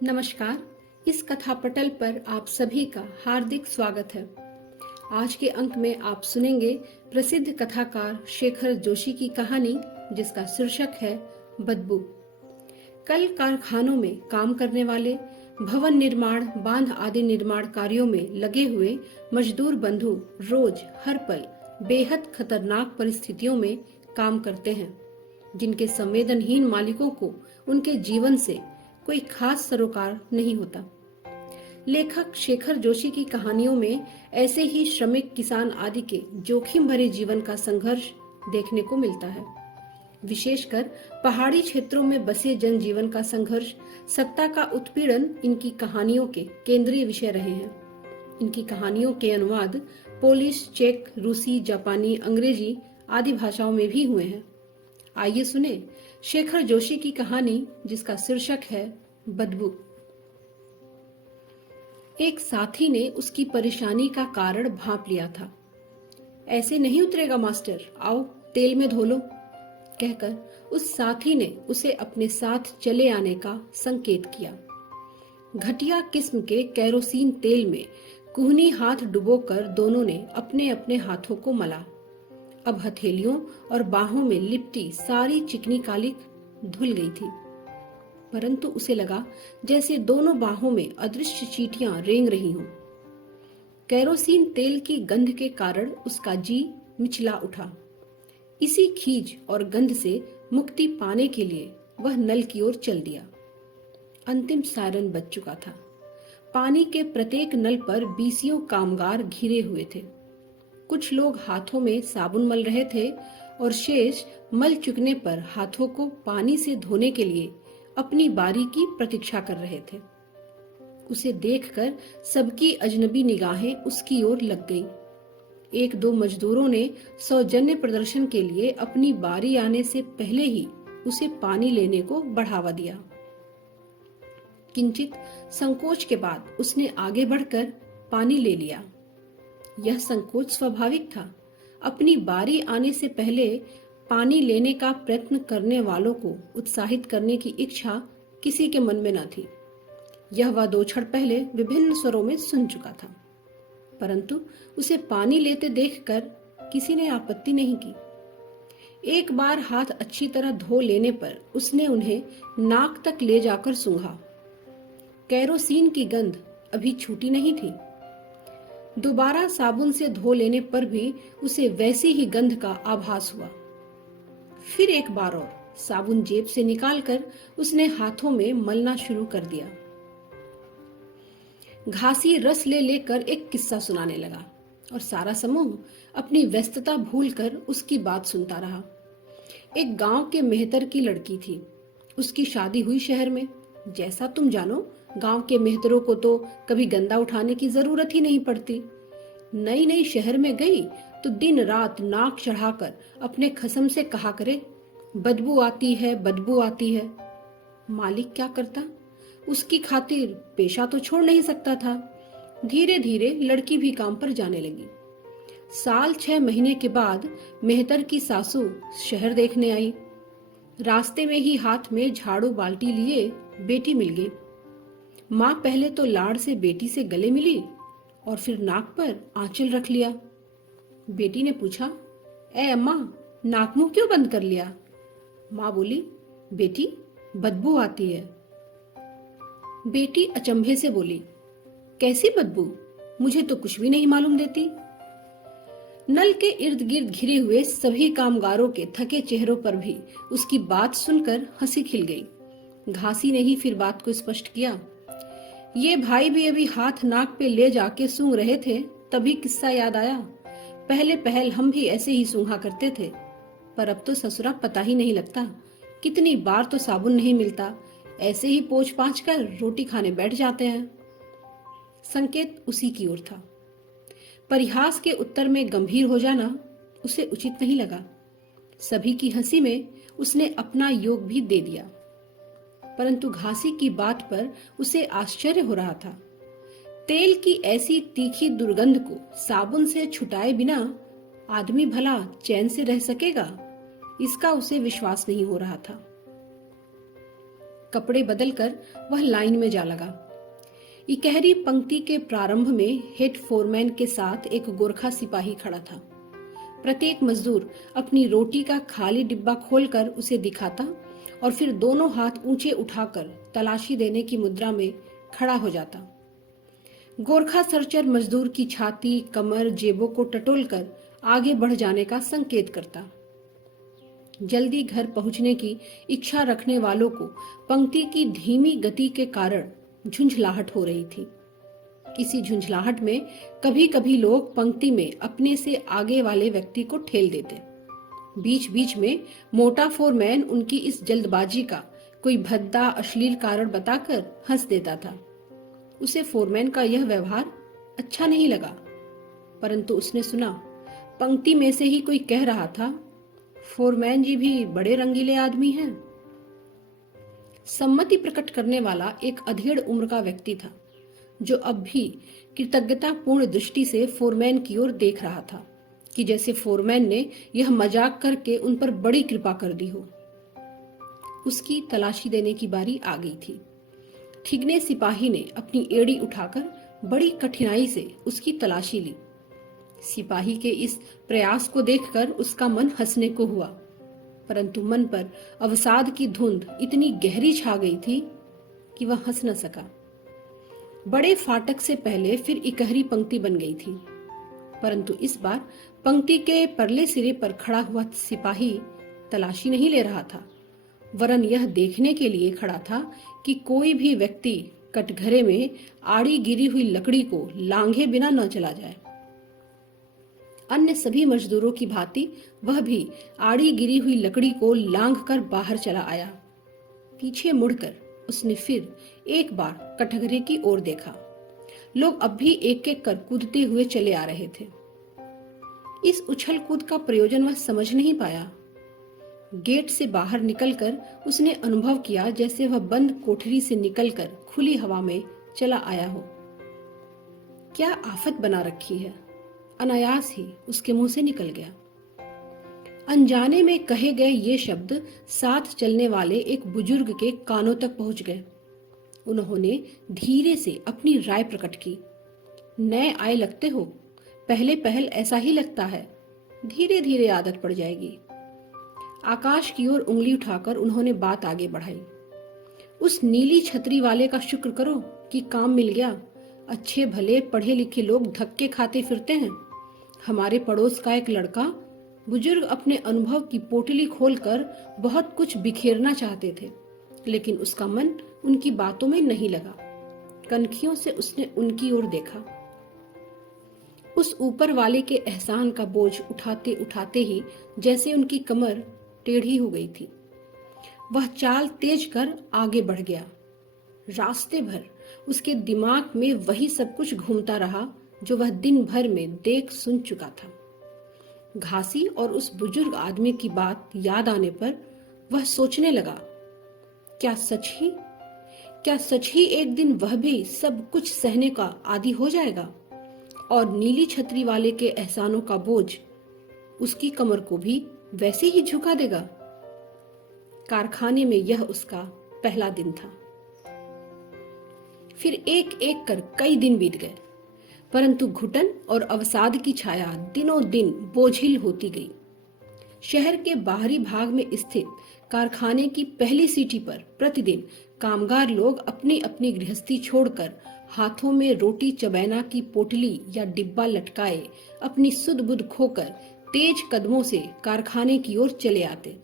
नमस्कार। इस कथा पटल पर आप सभी का हार्दिक स्वागत है। आज के अंक में आप सुनेंगे प्रसिद्ध कथाकार शेखर जोशी की कहानी जिसका शीर्षक है बदबू। कल कारखानों में काम करने वाले, भवन निर्माण, बांध आदि निर्माण कार्यों में लगे हुए मजदूर बंधु रोज हर पल बेहद खतरनाक परिस्थितियों में काम करते हैं, जिनके संवेदनहीन मालिकों को उनके जीवन से कोई खास सरोकार नहीं होता। लेखक शेखर जोशी की कहानियों में ऐसे ही श्रमिक, किसान आदि के जोखिम भरे जीवन का संघर्ष देखने को मिलता है। विशेषकर पहाड़ी क्षेत्रों में बसे जनजीवन का संघर्ष, सत्ता का उत्पीड़न इनकी कहानियों के केंद्रीय विषय रहे हैं। इनकी कहानियों के अनुवाद पोलिश, चेक, रूसी, जापानी, अंग्रेजी आदि भाषाओं में भी हुए हैं। आइए सुने शेखर जोशी की कहानी जिसका शीर्षक है बदबू। एक साथी ने उसकी परेशानी का कारण भांप लिया था। ऐसे नहीं उतरेगा मास्टर, आओ तेल में धो लो, कहकर उस साथी ने उसे अपने साथ चले आने का संकेत किया। घटिया किस्म के केरोसिन तेल में कुहनी हाथ डुबोकर दोनों ने अपने अपने हाथों को मला। अब हथेलियों और बाहों में लिपटी सारी चिकनी कालिक धुल गई थी, परंतु उसे लगा जैसे दोनों बाहों में अदृश्य चींटियां रेंग रही हों। केरोसिन तेल की गंध के कारण उसका जी मिचला उठा। इसी खीज और गंध से मुक्ति पाने के लिए वह नल की ओर चल दिया। अंतिम सायरन बज चुका था। पानी के प्रत्येक नल पर 20 कामगार घिरे हुए थे। कुछ लोग हाथों में साबुन मल रहे थे और शेष मल चुकने पर हाथों को पानी से धोने के लिए अपनी बारी की प्रतीक्षा कर रहे थे। उसे देखकर सबकी अजनबी निगाहें उसकी ओर लग गईं। एक दो मजदूरों ने सौजन्य प्रदर्शन के लिए अपनी बारी आने से पहले ही उसे पानी लेने को बढ़ावा दिया। किंचित संकोच के बाद उसने आगे बढ़कर पानी ले लिया। यह संकोच स्वाभाविक था। अपनी बारी आने से पहले पानी लेने का प्रयत्न करने वालों को उत्साहित करने की इच्छा किसी के मन में न थी। यह वह 2 क्षण पहले विभिन्न स्वरों में सुन चुका था, परंतु उसे पानी लेते देखकर किसी ने आपत्ति नहीं की। एक बार हाथ अच्छी तरह धो लेने पर उसने उन्हें नाक तक ले जाकर सूंघा। केरोसिन की गंध अभी छूटी नहीं थी। दोबारा साबुन से धो लेने पर भी उसे वैसी ही गंध का आभास हुआ। फिर एक बार और साबुन जेब से निकालकर उसने हाथों में मलना शुरू कर दिया। घासी रस ले लेकर एक किस्सा सुनाने लगा और सारा समूह अपनी व्यस्तता भूलकर उसकी बात सुनता रहा। एक गांव के मेहतर की लड़की थी। उसकी शादी हुई शहर में। जैसा तुम जानो, गांव के मेहतरों को तो कभी गंदा उठाने की जरूरत ही नहीं पड़ती। नई नई शहर में गई तो दिन रात नाक चढ़ाकर अपने खसम से कहा करे, बदबू आती है, बदबू आती है। मालिक क्या करता? उसकी खातिर पेशा तो छोड़ नहीं सकता था। धीरे धीरे लड़की भी काम पर जाने लगी। साल 6 महीने के बाद मेहतर की सासू शहर देखने आई। रास्ते में ही हाथ में झाड़ू बाल्टी लिए बेटी मिल गई। माँ पहले तो लाड़ से बेटी से गले मिली और फिर नाक पर आंचल रख लिया। बेटी ने पूछा, ए अम्मा, नाक मुंह क्यों बंद कर लिया? माँ बोली, बेटी बदबू आती है। बेटी अचंभे से बोली, कैसी बदबू? मुझे तो कुछ भी नहीं मालूम देती। नल के इर्द गिर्द घिरे हुए सभी कामगारों के थके चेहरों पर भी उसकी बात सुनकर हंसी खिल गई। घासी ने ही फिर बात को स्पष्ट किया, ये भाई भी अभी हाथ नाक पे ले जाके सूंघ रहे थे, तभी किस्सा याद आया। पहले पहल हम भी ऐसे ही सूंघा करते थे, पर अब तो ससुरा पता ही नहीं लगता। कितनी बार तो साबुन नहीं मिलता, ऐसे ही पोंछ पाछ कर रोटी खाने बैठ जाते हैं। संकेत उसी की ओर था। परिहास के उत्तर में गंभीर हो जाना उसे उचित नहीं लगा। सभी की हंसी में उसने अपना योग भी दे दिया, परंतु घासी की बात पर उसे आश्चर्य हो रहा था। तेल की ऐसी तीखी दुर्गंध को साबुन से छुटाए बिना आदमी भला चैन से रह सकेगा, इसका उसे विश्वास नहीं हो रहा था। कपड़े बदलकर वह लाइन में जा लगा। इकहरी पंक्ति के प्रारंभ में हेड फोरमैन के साथ एक गोरखा सिपाही खड़ा था। प्रत्येक मजदूर अपनी रोटी का खाली डिब्बा खोलकर उसे दिखाता और फिर दोनों हाथ ऊंचे उठाकर तलाशी देने की मुद्रा में खड़ा हो जाता। गोरखा सर्चर मजदूर की छाती, कमर, जेबों को टटोलकर आगे बढ़ जाने का संकेत करता। जल्दी घर पहुंचने की इच्छा रखने वालों को पंक्ति की धीमी गति के कारण झुंझलाहट हो रही थी। इसी झुंझलाहट में कभी कभी लोग पंक्ति में अपने से आगे वाले व्यक्ति को ठेल देते। बीच बीच में मोटा फोरमैन उनकी इस जल्दबाजी का कोई भद्दा अश्लील कारण बताकर हंस देता था। उसे फोरमैन का यह व्यवहार अच्छा नहीं लगा, परंतु उसने सुना पंक्ति में से ही कोई कह रहा था, फोरमैन जी भी बड़े रंगीले आदमी हैं। सम्मति प्रकट करने वाला एक अधेड़ उम्र का व्यक्ति था, जो अब भी कृतज्ञतापूर्ण दृष्टि से फोरमैन की ओर देख रहा था कि जैसे फोरमैन ने यह मजाक करके उन पर बड़ी कृपा कर दी हो। उसकी तलाशी देने की बारी आ गई थी। ठिगने सिपाही ने अपनी एड़ी उठाकर बड़ी कठिनाई से उसकी तलाशी ली। सिपाही के इस प्रयास को देखकर उसका मन हंसने को हुआ, परंतु मन पर अवसाद की धुंध इतनी गहरी छा गई थी कि वह हंस न सका। बड़े फाटक से पहले फिर इकहरी पंक्ति बन गई थी, परंतु इस बार पंक्ति के परले सिरे पर खड़ा हुआ सिपाही तलाशी नहीं ले रहा था, वरन यह देखने के लिए खड़ा था कि कोई भी व्यक्ति कटघरे में आड़ी गिरी हुई लकड़ी को लांघे बिना न चला जाए। अन्य सभी मजदूरों की भांति वह भी आड़ी गिरी हुई लकड़ी को लांघकर बाहर चला आया। पीछे मुड़कर उसने फिर एक बार कटघरे की ओर देखा। लोग अब भी एक एक कर कूदते हुए चले आ रहे थे। इस उछल कूद का प्रयोजन वह समझ नहीं पाया। गेट से बाहर निकलकर उसने अनुभव किया जैसे वह बंद कोठरी से निकलकर खुली हवा में चला आया हो। क्या आफत बना रखी है, अनायास ही उसके मुंह से निकल गया। अनजाने में कहे गए ये शब्द साथ चलने वाले एक बुजुर्ग के कानों तक पहुंच गए। उन्होंने धीरे से अपनी राय प्रकट की। नए आए लगते हो, पहले पहल ऐसा ही लगता है, धीरे धीरे आदत पड़ जाएगी। आकाश की ओर उंगली उठाकर उन्होंने बात आगे बढ़ाई। उस नीली छतरी वाले का शुक्र करो कि काम मिल गया। अच्छे भले पढ़े लिखे लोग धक्के खाते फिरते हैं। हमारे पड़ोस का एक लड़का बुजुर्ग अपने अनुभव की पोटली खोलकर बहुत कुछ बिखेरना चाहते थे, लेकिन उसका मन उनकी बातों में नहीं लगा। कनखियों से उसने उनकी ओर देखा। उस ऊपर वाले के एहसान का बोझ उठाते उठाते ही जैसे उनकी कमर टेढ़ी हो गई थी। वह चाल तेज कर आगे बढ़ गया। रास्ते भर उसके दिमाग में वही सब कुछ घूमता रहा जो वह दिन भर में देख सुन चुका था। घासी और उस बुजुर्ग आदमी की बात याद आने पर वह सोचने लगा, क्या सच ही एक दिन वह भी सब कुछ सहने का आदी हो जाएगा और नीली छतरी वाले के एहसानों का बोझ उसकी कमर को भी वैसे ही झुका देगा। कारखाने में यह उसका पहला दिन था। फिर एक एक कर कई दिन बीत गए, परंतु घुटन और अवसाद की छाया दिनों दिन बोझिल होती गई। शहर के बाहरी भाग में स्थित कारखाने की पहली सीटी पर प्रतिदिन कामगार लोग अपनी अपनी गृहस्थी छोड़कर हाथों में रोटी चबैना की पोटली या डिब्बा लटकाए अपनी सुध बुध खोकर तेज कदमों से कारखाने की ओर चले आते।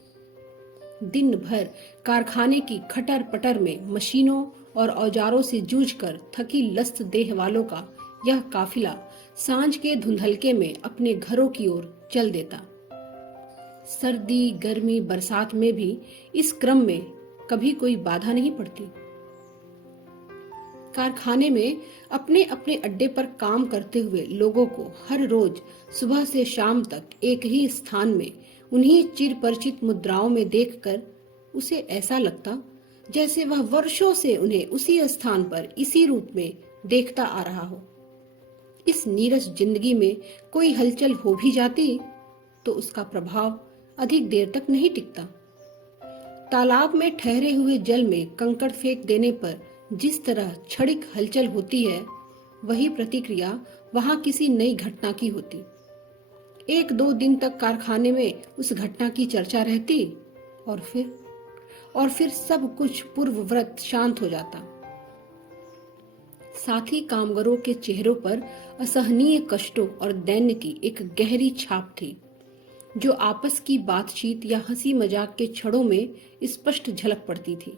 दिन भर कारखाने की खटर पटर में मशीनों और औजारों से जूझकर थकी लस्त देह वालों का यह काफिला सांझ के धुंधलके में अपने घरों की ओर चल देता। सर्दी, गर्मी, बरसात में भी इस क्रम में कभी कोई बाधा नहीं पड़ती। कारखाने में अपने अपने अड्डे पर काम करते हुए लोगों को हर रोज सुबह से शाम तक एक ही स्थान में उन्हीं चिर परिचित मुद्राओं में देखकर उसे ऐसा लगता जैसे वह वर्षों से उन्हें उसी स्थान पर इसी रूप में देखता आ रहा हो। इस नीरस जिंदगी में कोई हलचल हो भी जाती तो उसका प्रभाव अधिक देर तक नहीं टिकता। तालाब में ठहरे हुए जल में कंकड़ फेंक देने पर जिस तरह क्षणिक हलचल होती है, वही प्रतिक्रिया वहां किसी नई घटना की होती। 1-2 दिन तक कारखाने में उस घटना की चर्चा रहती और फिर सब कुछ पूर्ववत शांत हो जाता। साथ ही कामगारों के चेहरों पर असहनीय कष्टों और दैन्य की एक गहरी छाप थी, जो आपस की बातचीत या हंसी मजाक के क्षणों में स्पष्ट झलक पड़ती थी।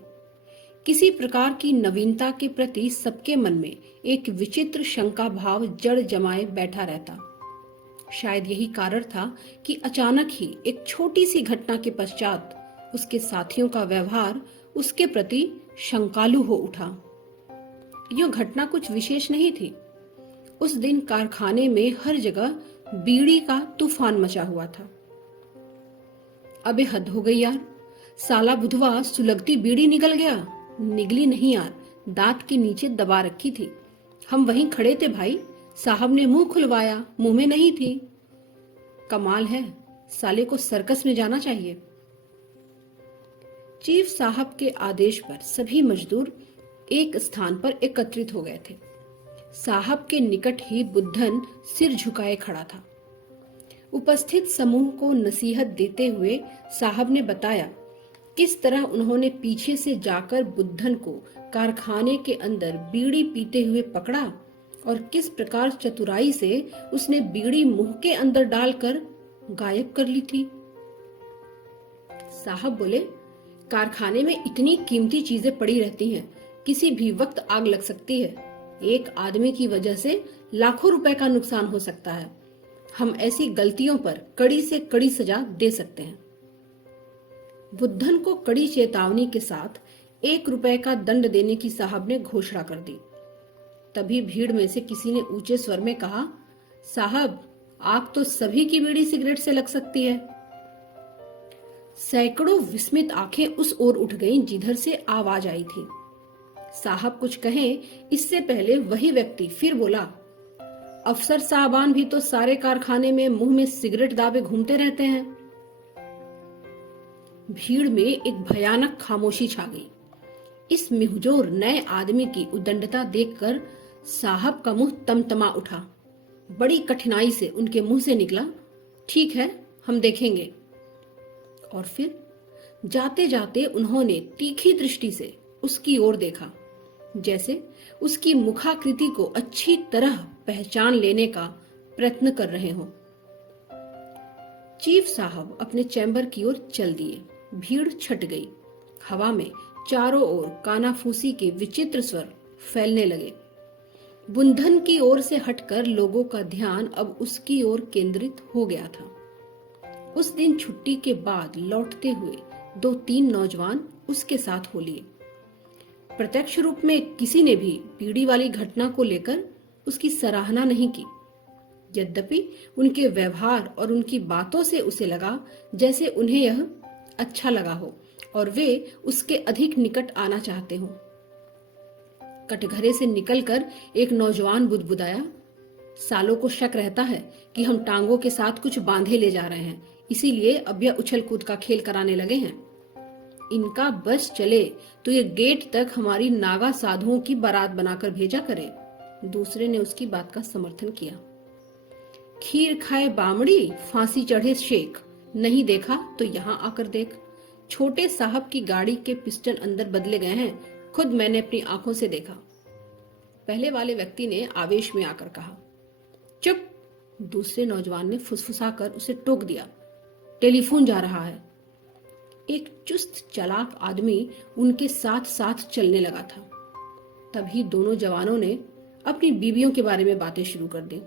किसी प्रकार की नवीनता के प्रति सबके मन में एक विचित्र शंका भाव जड़ जमाए बैठा रहता। शायद यही कारण था कि अचानक ही एक छोटी सी घटना के पश्चात उसके साथियों का व्यवहार उसके प्रति शंकालु हो उठा। यह घटना कुछ विशेष नहीं थी। उस दिन कारखाने में हर जगह बीड़ी का तूफान मचा हुआ था। अबे हद हो गई यार, साला बुधवा सुलगती बीड़ी निकल गया। निगली नहीं यार, दांत के नीचे दबा रखी थी। हम वहीं खड़े थे भाई, साहब ने मुंह खुलवाया, मुंह में नहीं थी। कमाल है, साले को सर्कस में जाना चाहिए। चीफ साहब के आदेश पर सभी मजदूर एक स्थान पर एकत्रित हो गए थे। साहब के निकट ही बुद्धन सिर झुकाए खड़ा था। उपस्थित समूह को नसीहत देते हुए साहब ने बताया किस तरह उन्होंने पीछे से जाकर बुद्धन को कारखाने के अंदर बीड़ी पीते हुए पकड़ा और किस प्रकार चतुराई से उसने बीड़ी मुंह के अंदर डालकर गायब कर ली थी। साहब बोले, कारखाने में इतनी कीमती चीजें पड़ी रहती हैं, किसी भी वक्त आग लग सकती है। एक आदमी की वजह से लाखों रुपए का नुकसान हो सकता है। हम ऐसी गलतियों पर कड़ी से कड़ी सजा दे सकते हैं। बुद्धन को कड़ी चेतावनी के साथ 1 रुपए का दंड देने की साहब ने घोषणा कर दी। तभी भीड़ में से किसी ने ऊंचे स्वर में कहा, साहब, आग तो सभी की बीड़ी सिगरेट से लग सकती है। सैकड़ों विस्मित आंखें उस ओर उठ गईं जिधर से आवाज आई थी। साहब कुछ कहें इससे पहले वही व्यक्ति फिर बोला, अफसर साहबान भी तो सारे कारखाने में मुंह में सिगरेट दाबे घूमते रहते हैं। भीड़ में एक भयानक खामोशी छा गई। इस मिहुजोर नए आदमी की उद्दंडता देखकर साहब का मुंह तमतमा उठा। बड़ी कठिनाई से उनके मुंह से निकला, ठीक है, हम देखेंगे। और फिर जाते जाते उन्होंने तीखी दृष्टि से उसकी ओर देखा, जैसे उसकी मुखाकृति को अच्छी तरह पहचान लेने का प्रयत्न कर रहे हों। चीफ साहब अपने चैम्बर की ओर चल दिए। भीड़ छट गई। हवा में चारों ओर कानाफूसी के विचित्र स्वर फैलने लगे। बुंधन की ओर से हटकर लोगों का ध्यान अब उसकी ओर केंद्रित हो गया था। उस दिन छुट्टी के बाद लौटते हुए 2-3 नौजवान उसके साथ हो लिए। प्रत्यक्ष रूप में किसी ने भी बीड़ी वाली घटना को लेकर उसकी सराहना नहीं की। यद्यपि उनके व्यवहार और उनकी बातों से उसे लगा जैसे उन्हें यह अच्छा लगा हो और वे उसके अधिक निकट आना चाहते हों। कटघरे से निकलकर एक नौजवान बुदबुदाया, सालों को शक रहता है कि हम टांगों के साथ कुछ बांधे ले जा रहे हैं, इसीलिए अब यह उछल कूद का खेल कराने लगे हैं। इनका बस चले तो ये गेट तक हमारी नागा साधुओं की बारात बनाकर भेजा करे। दूसरे ने उसकी बात का समर्थन किया। खीर खाए बामड़ी, फांसी चढ़े शेख, नहीं देखा तो यहाँ आकर देख। छोटे साहब की गाड़ी के पिस्टन अंदर बदले गए हैं, खुद मैंने अपनी आंखों से देखा। पहले वाले व्यक्ति ने आवेश में आकर कहा। चुप! दूसरे नौजवान ने फुसफुसाकर उसे टोक दिया। टेलीफोन जा रहा है। एक चुस्त चालाक आदमी उनके साथ साथ चलने लगा था। तभी दोनों जवानों ने अपनी बीवियों के बारे में बातें शुरू कर दी।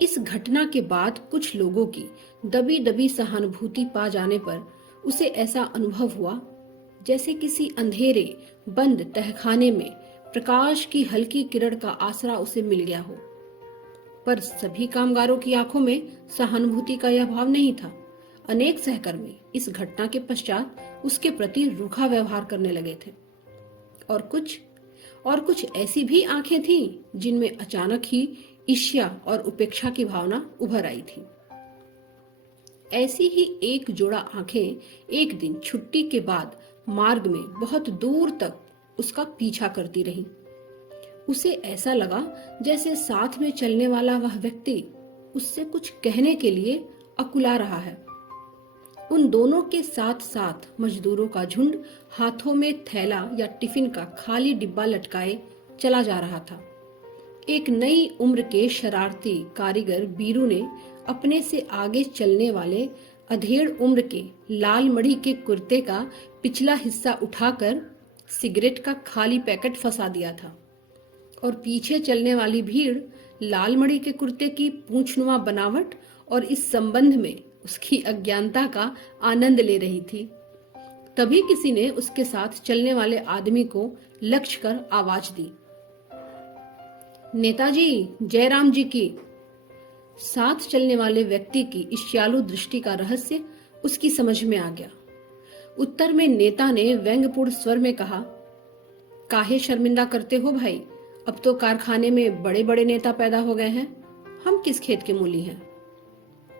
इस घटना के बाद कुछ लोगों की दबी दबी सहानुभूति पा जाने पर उसे ऐसा अनुभव हुआ जैसे किसी अंधेरे बंद तहखाने में प्रकाश की हल्की किरण का आसरा उसे मिल गया हो। पर सभी कामगारों की आंखों में सहानुभूति का यह भाव नहीं था। अनेक सहकर्मी इस घटना के पश्चात उसके प्रति रूखा व्यवहार करने लगे थे। और कुछ ऐसी भी आंखें थीं जिनमें अचानक ही ईर्ष्या और उपेक्षा की भावना उभर आई थी। ऐसी ही एक जोड़ा आंखें एक दिन छुट्टी के बाद मार्ग में बहुत दूर तक उसका पीछा करती रही। उसे ऐसा लगा जैसे साथ में चलने वाला वह व्यक्ति उससे कुछ कहने के लिए अकुला रहा है। उन दोनों के साथ साथ मजदूरों का झुंड हाथों में थैला या टिफिन का खाली डिब्बा लटकाए चला जा रहा था। एक नई उम्र के शरारती कारीगर बीरू ने अपने से आगे चलने वाले अधेड़ उम्र के लाल मड़ी के कुर्ते का पिछला हिस्सा उठाकर सिगरेट का खाली पैकेट फंसा दिया था और पीछे चलने वाली भीड़ लाल मड़ी के कुर्ते की पूंछनुमा बनावट और इस संबंध में उसकी अज्ञानता का आनंद ले रही थी। तभी किसी ने उसके साथ चलने वाले आदमी को लक्ष्य कर आवाज दी, नेताजी जयराम जी की। साथ चलने वाले व्यक्ति की ईर्ष्यालु दृष्टि का रहस्य उसकी समझ में आ गया। उत्तर में नेता ने व्यंग्यपूर्ण स्वर में कहा, काहे शर्मिंदा करते हो भाई, अब तो कारखाने में बड़े बड़े नेता पैदा हो गए हैं, हम किस खेत के मूली हैं।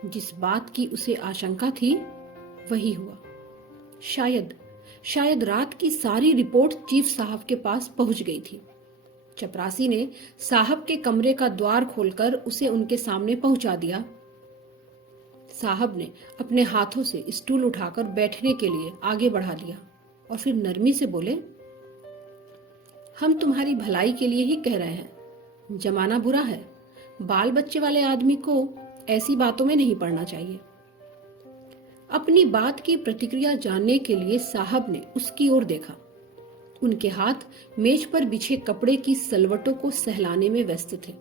जिस बात की उसे आशंका थी वही हुआ। शायद रात की सारी रिपोर्ट चीफ साहब के पास पहुंच गई थी। चपरासी ने साहब के कमरे का द्वार खोलकर उसे उनके सामने पहुंचा दिया। साहब ने अपने हाथों से स्टूल उठाकर बैठने के लिए आगे बढ़ा लिया और फिर नरमी से बोले, हम तुम्हारी भलाई के लिए ही कह रहे हैं। जमाना बुरा है, बाल बच्चे वाले आदमी को ऐसी बातों में नहीं पड़ना चाहिए। अपनी बात की प्रतिक्रिया जानने के लिए साहब ने उसकी ओर देखा। उनके हाथ मेज पर बिछे कपड़े की सलवटों को सहलाने में व्यस्त थे।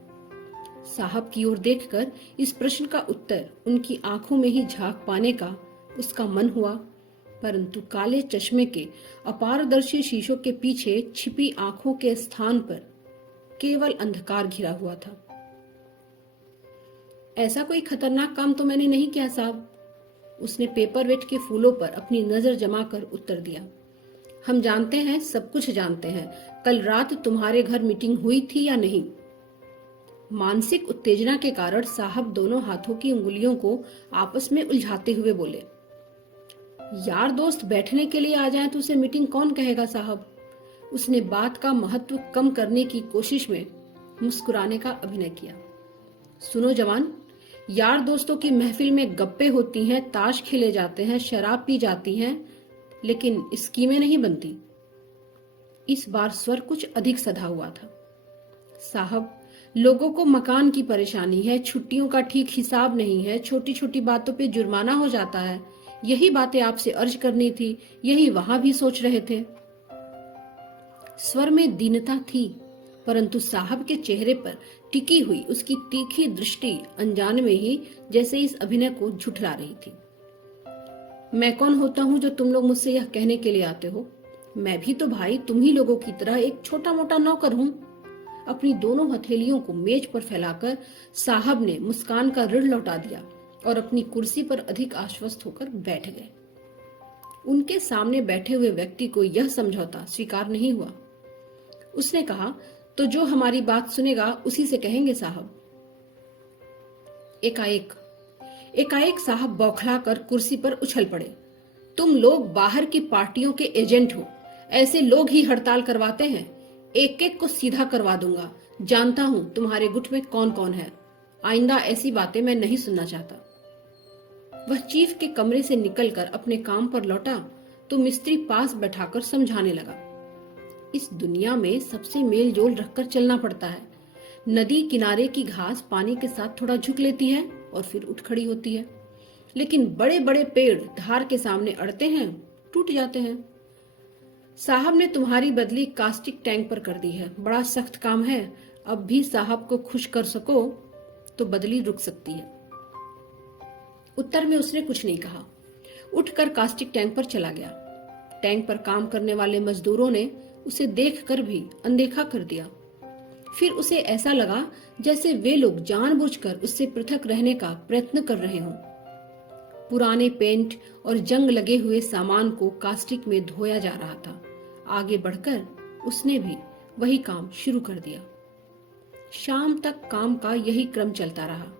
साहब की ओर देखकर इस प्रश्न का उत्तर उनकी आंखों में ही झांक पाने का उसका मन हुआ, परंतु काले चश्मे के अपारदर्शी शीशों के पीछे छिपी आंखों के स्थान पर केवल अंधकार घिरा हुआ था। ऐसा कोई खतरनाक काम तो मैंने नहीं किया साहब, उसने पेपरवेट के फूलों पर अपनी नजर जमाकर उत्तर दिया। हम जानते हैं, सब कुछ जानते हैं। कल रात तुम्हारे घर मीटिंग हुई थी या नहीं? मानसिक उत्तेजना के कारण साहब दोनों हाथों की उंगलियों को आपस में उलझाते हुए बोले, यार दोस्त बैठने के लिए आ जाए तो उसे मीटिंग कौन कहेगा साहब। उसने बात का महत्व कम करने की कोशिश में मुस्कुराने का अभिनय किया। सुनो जवान, यार दोस्तों की महफिल में गप्पे होती हैं, ताश खेले जाते हैं, शराब पी जाती हैं, लेकिन स्कीमें नहीं बनती। इस बार स्वर कुछ अधिक सधा हुआ था। साहब, लोगों को मकान की परेशानी है, छुट्टियों का ठीक हिसाब नहीं है, छोटी छोटी बातों पे जुर्माना हो जाता है। यही बातें आपसे अर्ज करनी थी, यही वहां भी सोच रहे थे। स्वर में दीनता थी, परंतु साहब के चेहरे पर टिकी हुई उसकी तीखी दृष्टि अनजान में ही जैसे इस अभिनय को झुठला रही थी। मैं कौन होता हूं जो तुम लोग मुझसे यह कहने के लिए आते हो? मैं भी तो भाई तुम ही लोगों की तरह एक छोटा मोटा नौकर हूं। अपनी दोनों हथेलियों को मेज पर फैलाकर साहब ने मुस्कान का ऋण लौटा दिया और अपनी कुर्सी पर अधिक आश्वस्त होकर बैठ गए। उनके सामने बैठे हुए व्यक्ति को यह समझौता स्वीकार नहीं हुआ। उसने कहा, तो जो हमारी बात सुनेगा उसी से कहेंगे साहब। एकाएक साहब बौखलाकर कुर्सी पर उछल पड़े। तुम लोग बाहर की पार्टियों के एजेंट हो, ऐसे लोग ही हड़ताल करवाते हैं। एक एक को सीधा करवा दूंगा। जानता हूं तुम्हारे गुट में कौन कौन है। आइंदा ऐसी बातें मैं नहीं सुनना चाहता। वह चीफ के कमरे से निकलकर अपने काम पर लौटा तो मिस्त्री पास बैठाकर समझाने लगा, इस दुनिया में सबसे मेल जोल रखकर चलना पड़ता है। नदी किनारे की घास पानी के साथ थोड़ा झुक लेती है और फिर उठ खड़ी होती है, लेकिन बड़े बड़े पेड़ धार के सामने अड़ते हैं, टूट जाते हैं। साहब ने तुम्हारी बदली कास्टिक टैंक पर कर दी है। बड़ा सख्त काम है। अब भी साहब को खुश कर सको तो बदली रुक सकती है। उत्तर में उसने कुछ नहीं कहा, उठकर कास्टिक टैंक पर चला गया। टैंक पर काम करने वाले मजदूरों ने उसे देखकर भी अनदेखा कर दिया। फिर उसे ऐसा लगा जैसे वे लोग जानबूझकर उससे पृथक रहने का प्रयत्न कर रहे हों। पुराने पेंट और जंग लगे हुए सामान को कास्टिक में धोया जा रहा था। आगे बढ़कर उसने भी वही काम शुरू कर दिया। शाम तक काम का यही क्रम चलता रहा।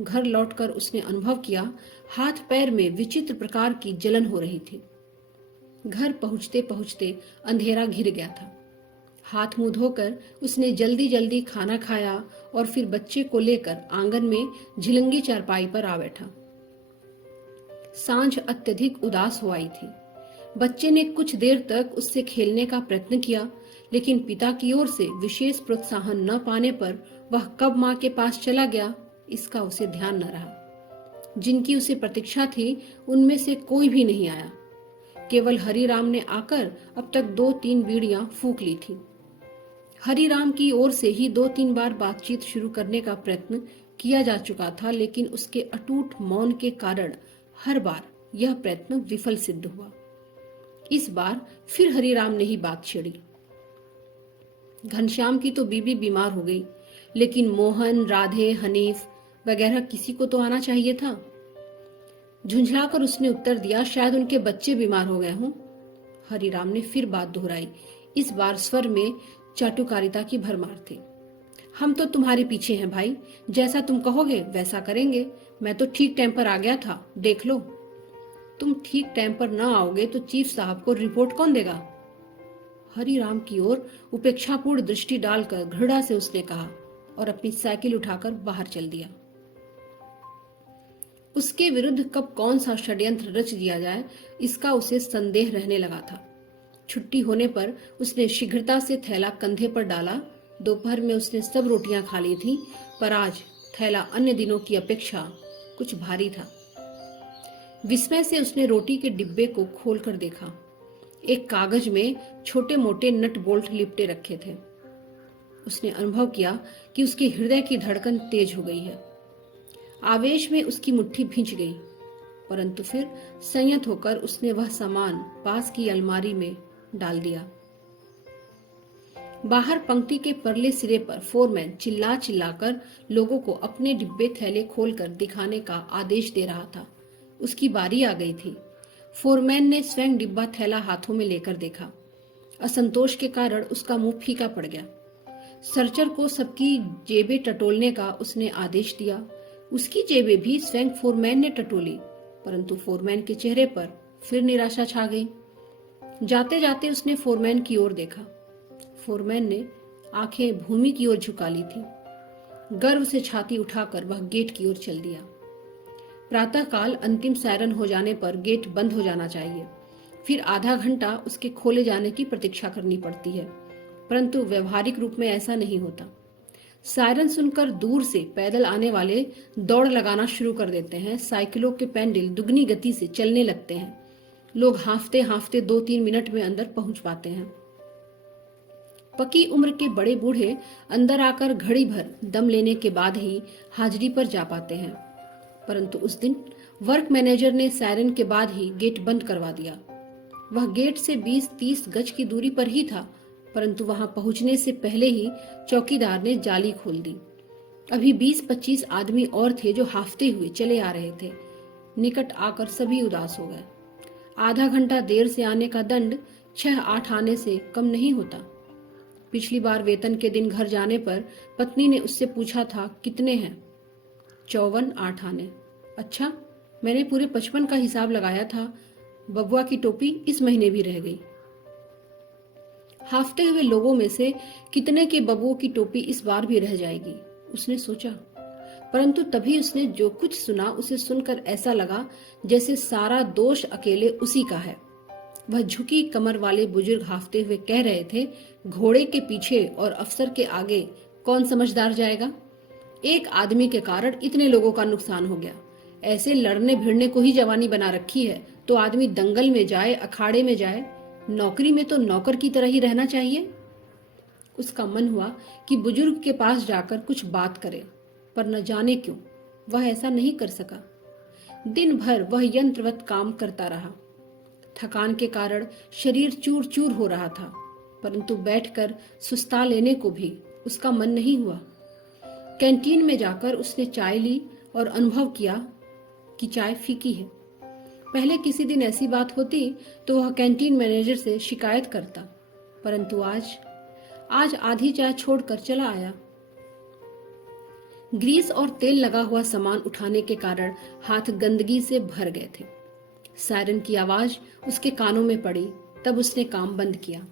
घर लौटकर उसने अनुभव किया, हाथ पैर में विचित्र प्रकार की जलन हो रही थी। घर पहुंचते पहुंचते अंधेरा घिर गया था। हाथ मुंह धोकर उसने जल्दी जल्दी खाना खाया और फिर बच्चे को लेकर आंगन में झिलंगी चारपाई पर आ बैठा। सांझ अत्यधिक उदास हो आई थी। बच्चे ने कुछ देर तक उससे खेलने का प्रयत्न किया, लेकिन पिता की ओर से विशेष प्रोत्साहन न पाने पर वह कब मां के पास चला गया, इसका उसे ध्यान न रहा। जिनकी उसे प्रतीक्षा थी उनमें से कोई भी नहीं आया। केवल हरिराम ने आकर अब तक 2-3 बीड़ियां फूंक ली थी। हरिराम की ओर से ही 2-3 बार बातचीत शुरू करने का प्रयत्न किया जा चुका था, लेकिन उसके अटूट मौन के कारण हर बार यह प्रयत्न विफल सिद्ध हुआ। इस बार फिर हरिराम ने ही बात छेड़ी। घनश्याम की तो बीबी बीमार हो गई, लेकिन मोहन, राधे, हनीफ वगैरह किसी को तो आना चाहिए था। झुंझलाकर उसने उत्तर दिया, शायद उनके बच्चे बीमार हो गए हों। हरिराम ने फिर बात दोहराई। इस बार स्वर में चाटुकारिता की भरमार थी। हम तो तुम्हारे पीछे हैं भाई, जैसा तुम कहोगे वैसा करेंगे। मैं तो ठीक टाइम पर आ गया था, देख लो। तुम ठीक टाइम पर न आओगे तो चीफ साहब को रिपोर्ट कौन देगा? हरिराम की ओर उपेक्षापूर्ण दृष्टि डालकर घृणा से उसने कहा और अपनी साइकिल उठाकर बाहर चल दिया। उसके विरुद्ध कब कौन सा षड्यंत्र रच दिया जाए, इसका उसे संदेह रहने लगा था। छुट्टी होने पर उसने शीघ्रता से थैला कंधे पर डाला। दोपहर में उसने सब रोटियां खा ली थी, पर आज थैला अन्य दिनों की अपेक्षा कुछ भारी था। विस्मय से उसने रोटी के डिब्बे को खोलकर देखा। एक कागज में छोटे मोटे नट बोल्ट लिपटे रखे थे। उसने अनुभव किया कि उसके हृदय की धड़कन तेज हो गई है। आवेश में उसकी मुट्ठी भींच गई, परंतु फिर संयत होकर उसने वह सामान पास की अलमारी में डाल दिया। बाहर पंक्ति के परले सिरे पर फोरमैन चिल्ला चिल्लाकर लोगों को अपने डिब्बे थैले खोलकर दिखाने का आदेश दे रहा था। उसकी बारी आ गई थी। फोरमैन ने स्वयं डिब्बा थैला हाथों में लेकर देखा। असंतोष के कारण उसका मुंह फीका पड़ गया। सर्चर को सबकी जेबें टटोलने का उसने आदेश दिया। उसकी जेबें भी स्वयं फोरमैन ने टटोली, परंतु फोरमैन के चेहरे पर फिर निराशा छा गई। जाते जाते उसने फोरमैन की ओर देखा। फोरमैन ने आंखें भूमि की ओर झुका ली थी। गर्व से छाती उठाकर वह गेट की ओर चल दिया। प्रातःकाल अंतिम सायरन हो जाने पर गेट बंद हो जाना चाहिए। फिर आधा घंटा उसके खोले जाने की प्रतीक्षा करनी पड़ती है, परंतु व्यवहारिक रूप में ऐसा नहीं होता। सायरन सुनकर दूर से पैदल आने वाले दौड़ लगाना शुरू कर देते हैं। साइकिलों के पेंडल दुगनी गति से चलने लगते हैं। लोग हांफते हांफते 2-3 मिनट में अंदर पहुंच पाते हैं। पकी उम्र के बड़े बूढ़े अंदर आकर घड़ी भर दम लेने के बाद ही हाजिरी पर जा पाते हैं, परंतु उस दिन वर्क मैनेजर ने सायरन के बाद ही गेट बंद करवा दिया। वह गेट से 20-30 गज की दूरी पर ही था, परंतु वहां पहुंचने से पहले ही चौकीदार ने जाली खोल दी। अभी 20-25 आदमी और थे जो हाफते हुए चले आ रहे थे। निकट आकर सभी उदास हो गए। आधा घंटा देर से आने का दंड 6-8 आने से कम नहीं होता। पिछली बार वेतन के दिन घर जाने पर पत्नी ने उससे पूछा था, कितने हैं? 54-8 आने। अच्छा, मैंने पूरे 55 का हिसाब लगाया था। बबुआ की टोपी इस महीने भी रह गई। हाफते हुए लोगों में से कितने के बबुओं की टोपी इस बार भी रह जाएगी, उसने सोचा। परंतु तभी उसने जो कुछ सुना उसे सुनकर ऐसा लगा जैसे सारा दोष अकेले उसी का है। वह झुकी कमर वाले बुजुर्ग हाफते हुए कह रहे थे, घोड़े के पीछे और अफसर के आगे कौन समझदार जाएगा? एक आदमी के कारण इतने लोगों का नुकसान हो गया। ऐसे लड़ने भिड़ने को ही जवानी बना रखी है तो आदमी दंगल में जाए, अखाड़े में जाए। नौकरी में तो नौकर की तरह ही रहना चाहिए। उसका मन हुआ कि बुजुर्ग के पास जाकर कुछ बात करे, पर न जाने क्यों वह ऐसा नहीं कर सका। दिन भर वह यंत्रवत काम करता रहा। थकान के कारण शरीर चूर चूर हो रहा था, परंतु बैठकर सुस्ता लेने को भी उसका मन नहीं हुआ। कैंटीन में जाकर उसने चाय ली और अनुभव किया कि चाय फीकी है। पहले किसी दिन ऐसी बात होती तो वह कैंटीन मैनेजर से शिकायत करता, परंतु आज आधी चाय छोड़कर चला आया। ग्रीस और तेल लगा हुआ सामान उठाने के कारण हाथ गंदगी से भर गए थे। सायरन की आवाज उसके कानों में पड़ी, तब उसने काम बंद किया।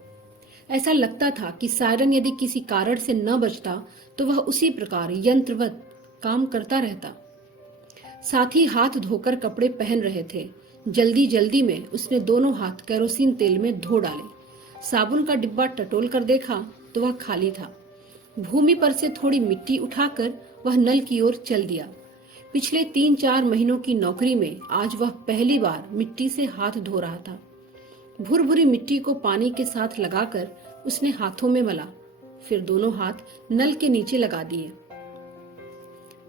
ऐसा लगता था कि सायरन यदि किसी कारण से न बचता तो वह उसी प्रकार यंत्रवत काम करता रहता। साथ ही हाथ धोकर कपड़े पहन रहे थे। जल्दी जल्दी में उसने दोनों हाथ केरोसिन तेल में धो डाले। साबुन का डिब्बा टटोल कर देखा तो वह खाली था। भूमि पर से थोड़ी मिट्टी उठाकर वह नल की ओर चल दिया। पिछले 3-4 महीनों की नौकरी में आज वह पहली बार मिट्टी से हाथ धो रहा था। भुरभुरी मिट्टी को पानी के साथ लगाकर उसने हाथों में मला, फिर दोनों हाथ नल के नीचे लगा दिए।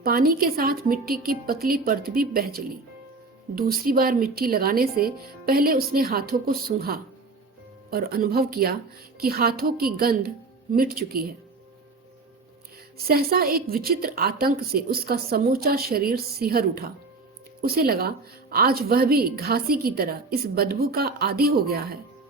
पानी के साथ मिट्टी की पतली परत भी बह चली। दूसरी बार मिट्टी लगाने से पहले उसने हाथों को सूंघा और अनुभव किया कि हाथों की गंध मिट चुकी है। सहसा एक विचित्र आतंक से उसका समूचा शरीर सिहर उठा। उसे लगा आज वह भी घासी की तरह इस बदबू का आदी हो गया है।